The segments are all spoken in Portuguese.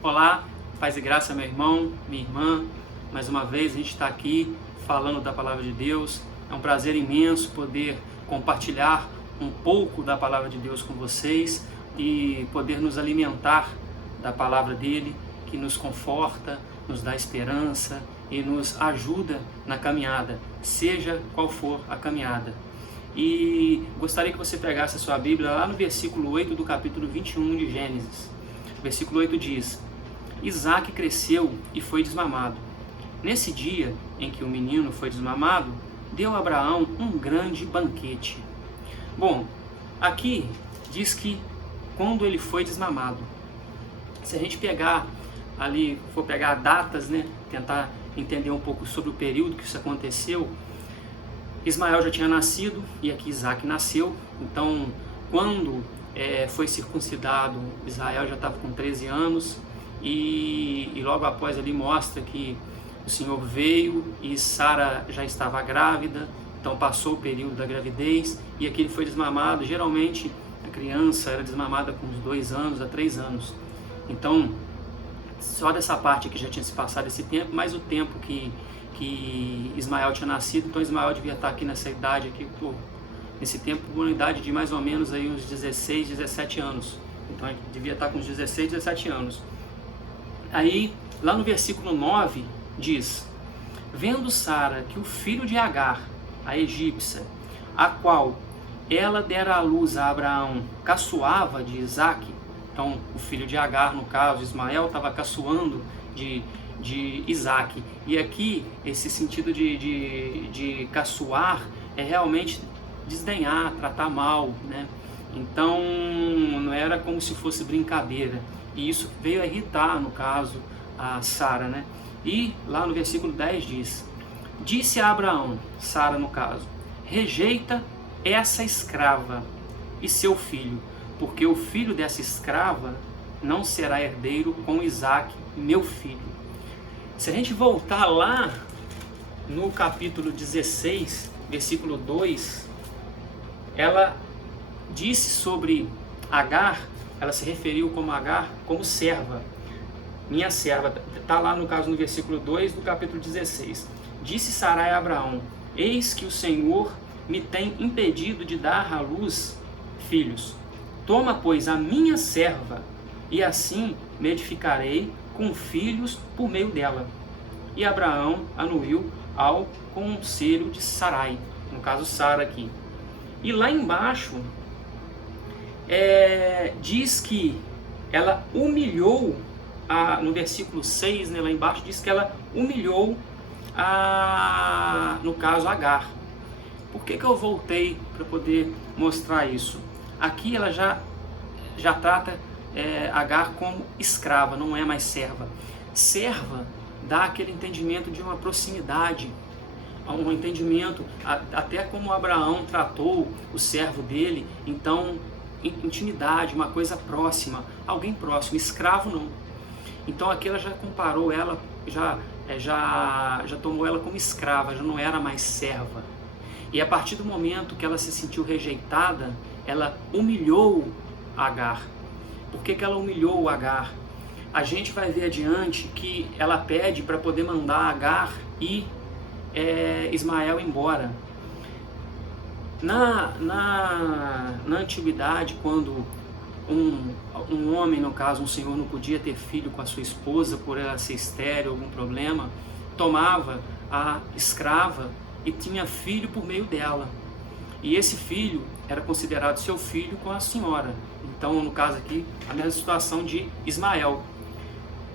Olá, paz e graça, meu irmão, minha irmã. Mais uma vez a gente está aqui falando da Palavra de Deus. É um prazer imenso poder compartilhar um pouco da Palavra de Deus com vocês e poder nos alimentar da Palavra dele, que nos conforta, nos dá esperança e nos ajuda na caminhada, seja qual for a caminhada. E gostaria que você pegasse a sua Bíblia lá no versículo 8 do capítulo 21 de Gênesis. O versículo 8 diz: Isaac cresceu e foi desmamado. Nesse dia em que o menino foi desmamado, deu a Abraão um grande banquete. Bom, aqui diz que quando ele foi desmamado. Se a gente pegar ali, for pegar datas, né, tentar entender um pouco sobre o período que isso aconteceu, Ismael já tinha nascido e aqui Isaac nasceu. Então, quando foi circuncidado, Israel já estava com 13 anos. E logo após ali mostra que o Senhor veio e Sara já estava grávida, então passou o período da gravidez e aqui ele foi desmamado. Geralmente a criança era desmamada com uns 2 anos a 3 anos. Então, só dessa parte aqui já tinha se passado esse tempo, mais o tempo que Ismael tinha nascido. Então Ismael devia estar aqui nessa idade aqui, nesse tempo, uma idade de mais ou menos aí uns 16, 17 anos. Então ele devia estar com uns 16, 17 anos. Aí, lá no versículo 9, diz: Vendo Sara que o filho de Agar, a egípcia, a qual ela dera à luz a Abraão, caçoava de Isaac. Então, o filho de Agar, no caso, Ismael, estava caçoando de Isaac. E aqui, esse sentido de caçoar é realmente desdenhar, tratar mal, né? Então, não era como se fosse brincadeira. E isso veio a irritar, no caso, a Sara, né? E lá no versículo 10 diz: Disse a Abraão, Sara no caso, rejeita essa escrava e seu filho, porque o filho dessa escrava não será herdeiro com Isaac, meu filho. Se a gente voltar lá no capítulo 16, versículo 2, ela disse sobre Agar. Ela se referiu como Agar, como serva, minha serva. Está lá no caso no versículo 2 do capítulo 16. Disse Sarai a Abraão: Eis que o Senhor me tem impedido de dar à luz filhos. Toma, pois, a minha serva, e assim me edificarei com filhos por meio dela. E Abraão anuiu ao conselho de Sarai, no caso Sara aqui. E lá embaixo diz que ela humilhou, no versículo 6, né, lá embaixo, diz que ela humilhou, no caso, Agar. Por que eu voltei para poder mostrar isso? Aqui ela já trata Agar como escrava, não é mais serva. Serva dá aquele entendimento de uma proximidade, um entendimento, até como Abraão tratou o servo dele. Então, intimidade, uma coisa próxima, alguém próximo. Escravo não. Então aqui ela já comparou ela, já tomou ela como escrava, já não era mais serva. E a partir do momento que ela se sentiu rejeitada, ela humilhou Agar. Por que ela humilhou Agar? A gente vai ver adiante que ela pede para poder mandar Agar e Ismael embora. Na antiguidade, quando um homem, no caso um senhor, não podia ter filho com a sua esposa por ela ser estéril, algum problema, tomava a escrava e tinha filho por meio dela. E esse filho era considerado seu filho com a senhora. Então, no caso aqui, a mesma situação de Ismael.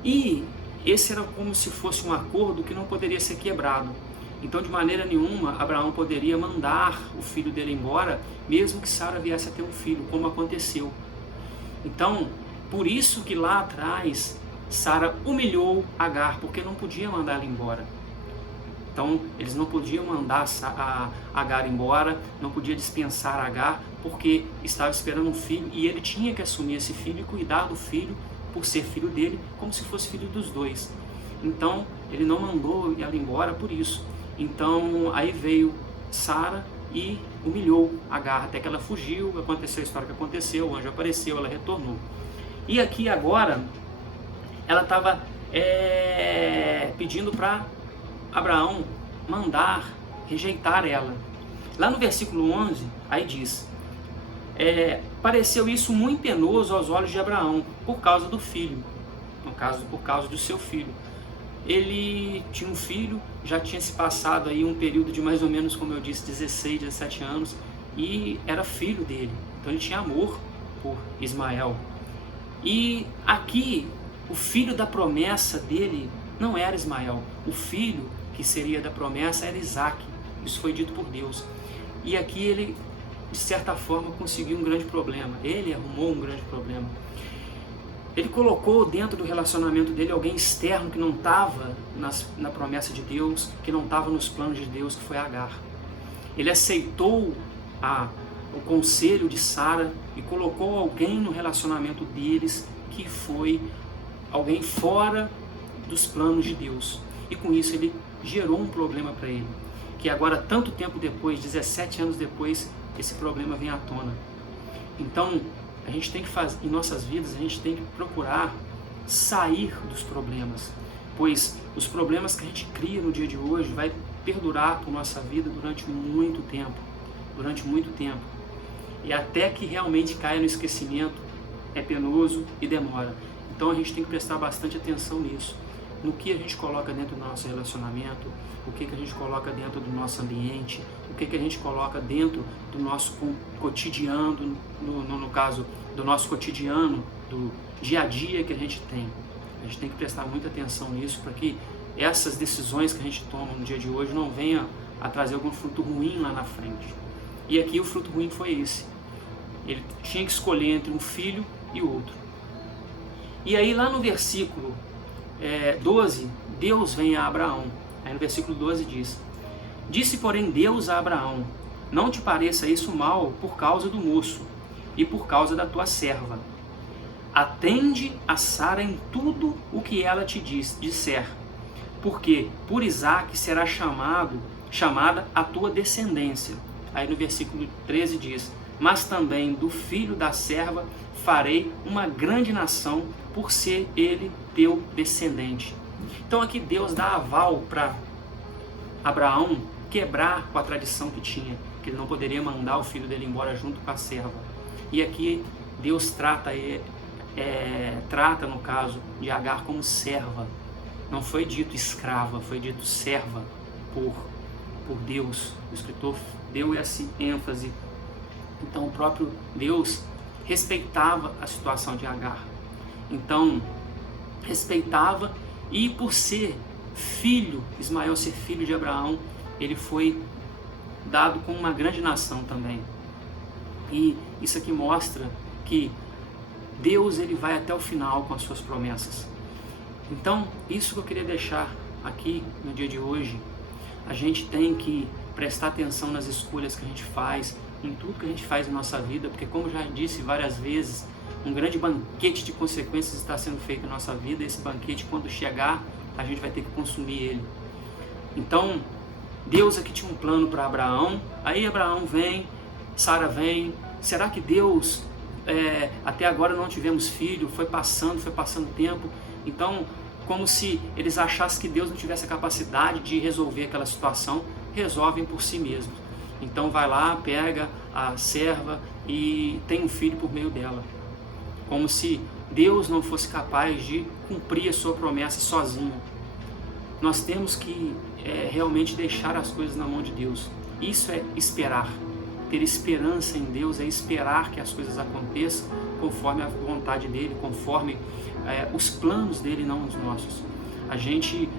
E esse era como se fosse um acordo que não poderia ser quebrado. Então, de maneira nenhuma, Abraão poderia mandar o filho dele embora, mesmo que Sara viesse a ter um filho, como aconteceu. Então, por isso que lá atrás, Sara humilhou Agar, porque não podia mandar ela embora. Então, eles não podiam mandar a Agar embora, não podia dispensar Agar, porque estava esperando um filho, e ele tinha que assumir esse filho e cuidar do filho, por ser filho dele, como se fosse filho dos dois. Então, ele não mandou ela embora por isso. Então, aí veio Sara e humilhou Agar, até que ela fugiu, aconteceu a história que aconteceu, o anjo apareceu, ela retornou. E aqui agora, ela estava pedindo para Abraão mandar rejeitar ela. Lá no versículo 11, aí diz: pareceu isso muito penoso aos olhos de Abraão, por causa do filho, no caso, por causa do seu filho. Ele tinha um filho, já tinha se passado aí um período de mais ou menos, como eu disse, 16, 17 anos, e era filho dele, então ele tinha amor por Ismael. E aqui, o filho da promessa dele não era Ismael, o filho que seria da promessa era Isaac, isso foi dito por Deus. E aqui ele, de certa forma, conseguiu um grande problema, ele arrumou um grande problema. Ele colocou dentro do relacionamento dele alguém externo que não estava na promessa de Deus, que não estava nos planos de Deus, que foi Agar. Ele aceitou o conselho de Sara e colocou alguém no relacionamento deles que foi alguém fora dos planos de Deus. E com isso ele gerou um problema para ele, que agora, tanto tempo depois, 17 anos depois, esse problema vem à tona. Então, a gente tem que fazer, em nossas vidas, a gente tem que procurar sair dos problemas, pois os problemas que a gente cria no dia de hoje vai perdurar por nossa vida durante muito tempo, e até que realmente caia no esquecimento, é penoso e demora. Então a gente tem que prestar bastante atenção nisso, no que a gente coloca dentro do nosso relacionamento, o que a gente coloca dentro do nosso ambiente, o que a gente coloca dentro do nosso cotidiano, no caso do nosso cotidiano, do dia a dia que a gente tem. A gente tem que prestar muita atenção nisso para que essas decisões que a gente toma no dia de hoje não venham a trazer algum fruto ruim lá na frente. E aqui o fruto ruim foi esse. Ele tinha que escolher entre um filho e outro. E aí lá no versículo 12, Deus vem a Abraão. Aí no versículo 12 diz: disse, porém, Deus a Abraão: não te pareça isso mal por causa do moço e por causa da tua serva. Atende a Sara em tudo o que ela te disser, porque por Isaque será chamada a tua descendência. Aí no versículo 13 diz: mas também do filho da serva farei uma grande nação, por ser ele teu descendente. Então aqui Deus dá aval para Abraão quebrar com a tradição que tinha, que ele não poderia mandar o filho dele embora junto com a serva. E aqui Deus trata no caso de Agar como serva. Não foi dito escrava, foi dito serva por Deus. O escritor deu essa ênfase. Então o próprio Deus respeitava a situação de Agar. Então respeitava, e por ser filho, Ismael ser filho de Abraão, ele foi dado como uma grande nação também. E isso aqui mostra que Deus, ele vai até o final com as suas promessas. Então, isso que eu queria deixar aqui no dia de hoje. A gente tem que prestar atenção nas escolhas que a gente faz, em tudo que a gente faz na nossa vida, porque, como já disse várias vezes, um grande banquete de consequências está sendo feito na nossa vida. Esse banquete, quando chegar, a gente vai ter que consumir ele. Então, Deus aqui tinha um plano para Abraão. Aí Abraão vem, Sara vem. Será que Deus, até agora não tivemos filho? Foi passando tempo. Então, como se eles achassem que Deus não tivesse a capacidade de resolver aquela situação, resolvem por si mesmos. Então vai lá, pega a serva e tem um filho por meio dela. Como se Deus não fosse capaz de cumprir a sua promessa sozinho. Nós temos que realmente deixar as coisas na mão de Deus. Isso é esperar. Ter esperança em Deus é esperar que as coisas aconteçam conforme a vontade dEle, conforme os planos dEle, não os nossos. A gente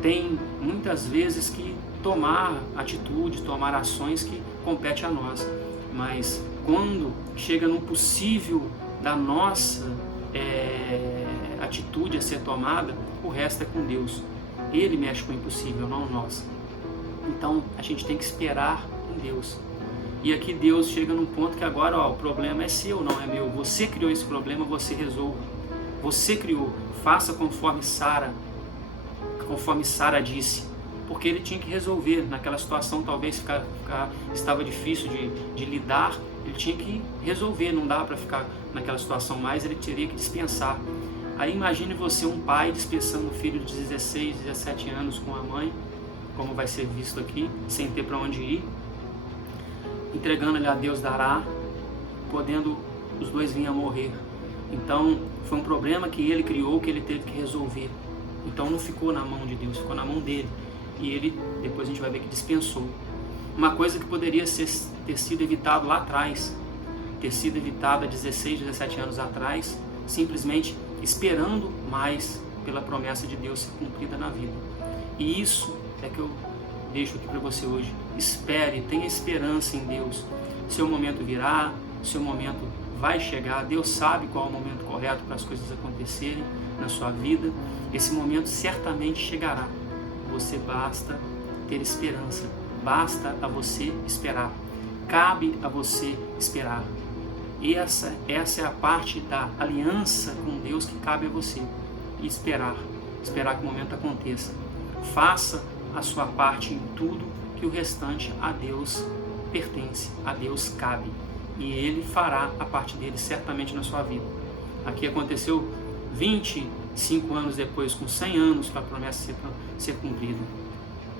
tem muitas vezes que tomar atitudes, tomar ações que competem a nós. Mas quando chega no possível da nossa atitude a ser tomada, o resto é com Deus. Ele mexe com o impossível, não nós. Então a gente tem que esperar em Deus. E aqui Deus chega num ponto que agora o problema é seu, não é meu. Você criou esse problema, você resolve. Você criou, faça conforme Sara disse. Porque ele tinha que resolver naquela situação, talvez estava difícil de lidar. Ele tinha que resolver, não dava para ficar naquela situação mais, ele teria que dispensar Aí imagine você, um pai, dispensando um filho de 16, 17 anos com a mãe, como vai ser visto aqui, sem ter para onde ir, entregando-lhe a Deus dará, podendo os dois vir a morrer. Então, foi um problema que ele criou, que ele teve que resolver. Então não ficou na mão de Deus, ficou na mão dele. E ele, depois a gente vai ver que dispensou. Uma coisa que poderia ter sido evitado lá atrás, ter sido evitado há 16, 17 anos atrás, simplesmente esperando mais pela promessa de Deus ser cumprida na vida. E isso é que eu deixo aqui para você hoje. Espere, tenha esperança em Deus. Seu momento virá, seu momento vai chegar. Deus sabe qual é o momento correto para as coisas acontecerem na sua vida. Esse momento certamente chegará. Você basta ter esperança. Basta a você esperar. Cabe a você esperar. E essa é a parte da aliança com Deus que cabe a você. E esperar que o momento aconteça. Faça a sua parte em tudo, que o restante a Deus pertence, a Deus cabe. E Ele fará a parte dele certamente na sua vida. Aqui aconteceu 25 anos depois, com 100 anos para a promessa ser cumprida.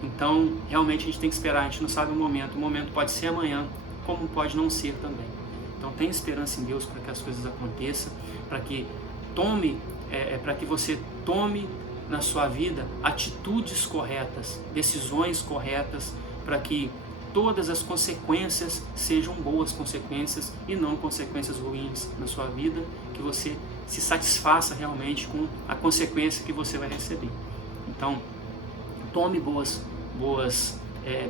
Então, realmente a gente tem que esperar, a gente não sabe o momento pode ser amanhã, como pode não ser também. Então, tenha esperança em Deus para que as coisas aconteçam, para que você tome na sua vida atitudes corretas, decisões corretas, para que todas as consequências sejam boas consequências e não consequências ruins na sua vida, que você se satisfaça realmente com a consequência que você vai receber. Então, tome boas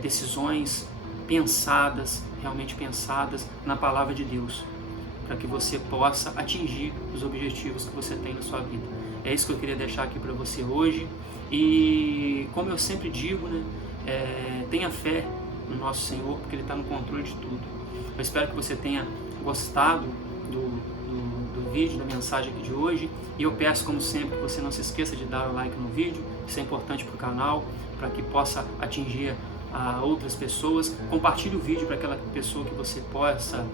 decisões pensadas, realmente pensadas na palavra de Deus, para que você possa atingir os objetivos que você tem na sua vida. É isso que eu queria deixar aqui para você hoje. E como eu sempre digo, tenha fé no nosso Senhor, porque Ele está no controle de tudo. Eu espero que você tenha gostado do vídeo, da mensagem aqui de hoje. E eu peço, como sempre, que você não se esqueça de dar o like no vídeo. Isso é importante para o canal, para que possa atingir a outras pessoas. Compartilhe o vídeo para aquela pessoa que você possa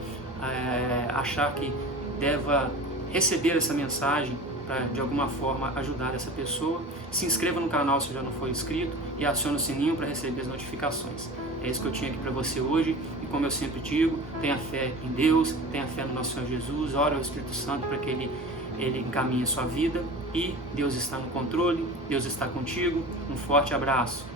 achar que deva receber essa mensagem, para de alguma forma ajudar essa pessoa. Se inscreva no canal se já não for inscrito e acione o sininho para receber as notificações. É isso que eu tinha aqui para você hoje, e como eu sempre digo, tenha fé em Deus, tenha fé no nosso Senhor Jesus, ore ao Espírito Santo para que Ele encaminhe a sua vida, e Deus está no controle, Deus está contigo. Um forte abraço.